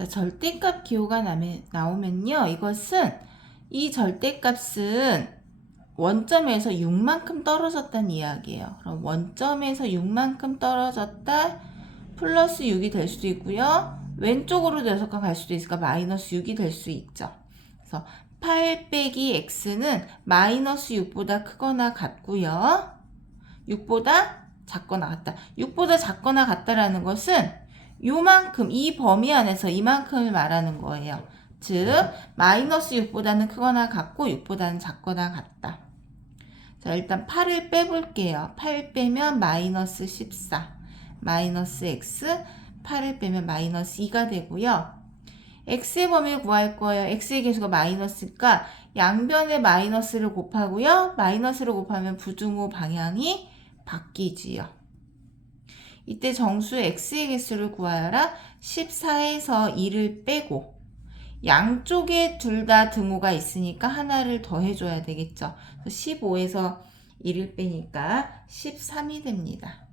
자, 절대값 기호가 나오면요. 이것은 이 절대값은 원점에서 6만큼 떨어졌다는 이야기예요. 그럼 원점에서 6만큼 떨어졌다 플러스 6이 될 수도 있고요. 왼쪽으로 내서가 갈 수도 있으니까 마이너스 6이 될 수 있죠. 그래서 8 빼기 x는 마이너스 6보다 크거나 같고요. 6보다 작거나 같다. 6보다 작거나 같다라는 것은 요만큼 이 범위 안에서 이만큼을 말하는 거예요. 즉 마이너스 6보다는 크거나 같고 6보다는 작거나 같다. 자 일단 8을 빼볼게요. 8 빼면 마이너스 14 마이너스 x 8을 빼면 마이너스 2가 되고요. x의 범위를 구할 거예요. x의 개수가 마이너스니까 양변에 마이너스를 곱하고요. 마이너스를 곱하면 부등호 방향이 바뀌지요. 이때 정수 x의 개수를 구하여라 14에서 2를 빼고 양쪽에 둘 다 등호가 있으니까 하나를 더 해줘야 되겠죠. 15에서 1을 빼니까 13이 됩니다.